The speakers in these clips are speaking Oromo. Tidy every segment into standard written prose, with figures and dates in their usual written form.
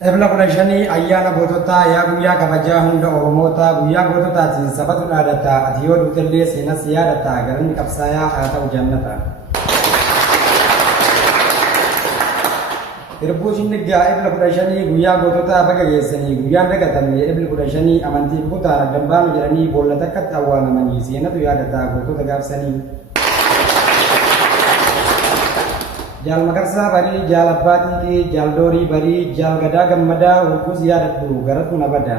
Ebla kudashanii ayyaana goototaa yaa guyyaa kabajaa hunda Oromootaa guyyaa goototaatiin sabatu dhaadataa ati yoo duutellee seenas yaadataa garanni qabsaayaa haa ta'u jannata. Irbuutiin niggaa ebla kudashanii guyyaa goototaa baga geessanii guyyaan dagatamne ebla kudashanii amantiif kutaan addambaanu jedhanii boolla takkatti awwaalamanii seenatu yaadataa gootota gaafsanii. Jal makarsaa barii, jal abbaatii, jal doorii barii, jal gadaa gammadaa urguus yaadadhu garatu nabada.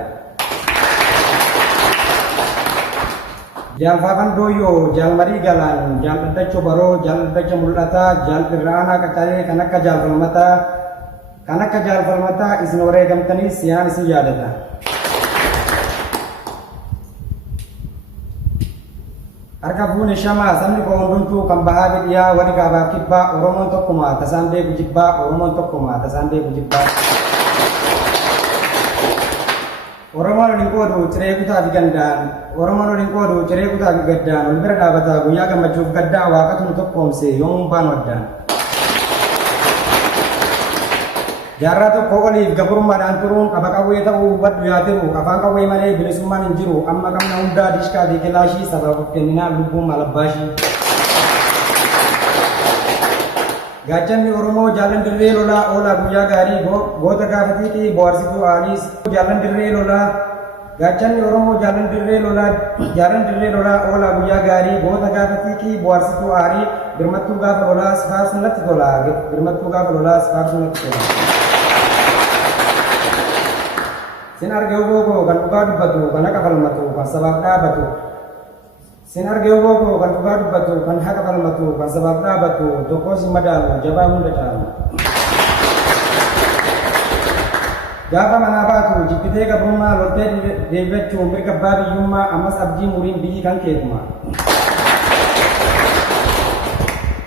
Jal faafan dooyyoo, jal marii galaan, jal dhaddacho baroo, jal dhaddacha mul'ataa, jal irraanaa qacalee kan akka jaal falmataa isin wareegamtanii siyaan isin yaadata. Harka fuune shamaa sabni koo hundumtuu kan bahaa bidhiyaa wani kaabaaf kibbaa Oromoon tokkuma tasaan beeku jibbaa Oromoon tokkuma tasaan beeku jibbaa. Oromoon waliin qoodu ciree kutaa fi gandaan Oromoon waliin qoodu ciree kutaa fi gaddaan wal bira dhaabataa guyyaa gammachuuf gaddaa waaqatu nu tokkoomse yoomuun baan waddaan. Jaarraa tokko oliif gabrummaadhaan turuun qaba qawwee ta'uu hubadhu yaa tiru afaan qawwee malee bilisummaan hin jiru amma qabna hundaa dishkaa fi kilaashii sabaaf kenninaa lubbuun malabbaashii. Gaachanni Oromoo jaallan dirree lolaa oolaa guyyaa gaarii goota gaafatiitii bohaarsituu aaliis jaallan dirree lolaa Gaachanni Oromoo jaallan dirree lolaa oolaa guyyaa gaarii goota gaafatiitii bohaarsituu aarii birmattuu gaafa lolaa sifaarsu natti tola birmattuu gaafa lolaa sifaarsu natti tola. Sin arge oboko kan dhugaa dubbatu kan haqa falmatu kan sabaaf dhaabatu. Sin arge oboko kan dhugaa dubbatu kan haqa falmatu kan sabaaf dhaabatu tokko si madaalu jabaa hunda caalu. Gaafa manaa baatu jibbitee gabrummaa loltee deebifachuun mirga abbaa biyyummaa ammas abdii muriin biyyi kan keetuma.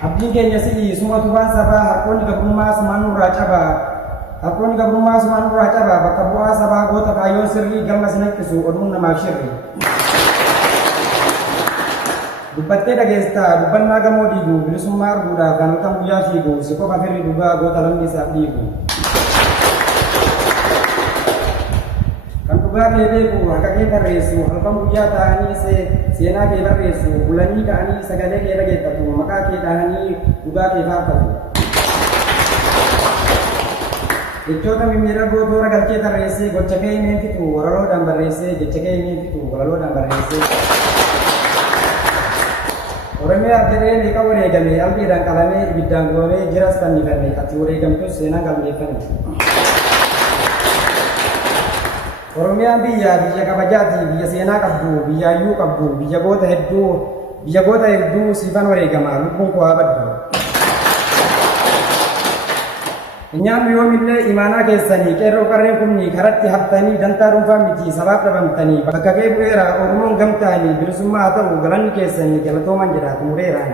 Abdiin keenya si'ii sumatu waan sabaa harkoonni gabrummaa sumaan nurraa cabaa. Harkoonni gabrummaa sumaan nurraa cabaa bakka bu'aa sabaa goota kaayyoon sirrii galma sinakkisu oduun namaaf shirri. Dubbattee dhageestaa dubbannaa gamoo dhiigu bilisummaa arguudhaaf kan halkan guyyaa fiigu si qofa firri dhugaa goota lamni isaaf dhiigu. Kan dhugaa kee beeku harka kee barreessu halkan guyyaa ta'anii seenaa kee barreessu bulanii ka'anii sagalee kee dhageeffatu maqaa kee dhaahanii dhugaa kee faarfatu. Jechoota mimmiidhagoo toora galchee tarreessee gocha kee himeen fixu walaloodhaan barreessee jecha kee himeen fixu walaloodhaan barreessee. Oromiyaaf jedhee liiqa wareegame albiidhaan qalamee ibiddaan goonee jiras fannifame ati wareegamtus seenaa galmeeffame. Oromiyaan biyya kabajaati biyya seenaa qabdu biyya hayyuu qabdu biyya goota hedduu siifan wareegama lubbuun koo haa baddu. Nyaanni yoomillee imaanaa keessanii qeerroo qarreen kunni karatti haftanii dantaa dhuunfaa miti sabaaf dhabamtanii bakka kee bu'eera Oromoon gamtaanii bilisummaa haa ta'u galanni keessanii galatooman jedhaa xumureeraan.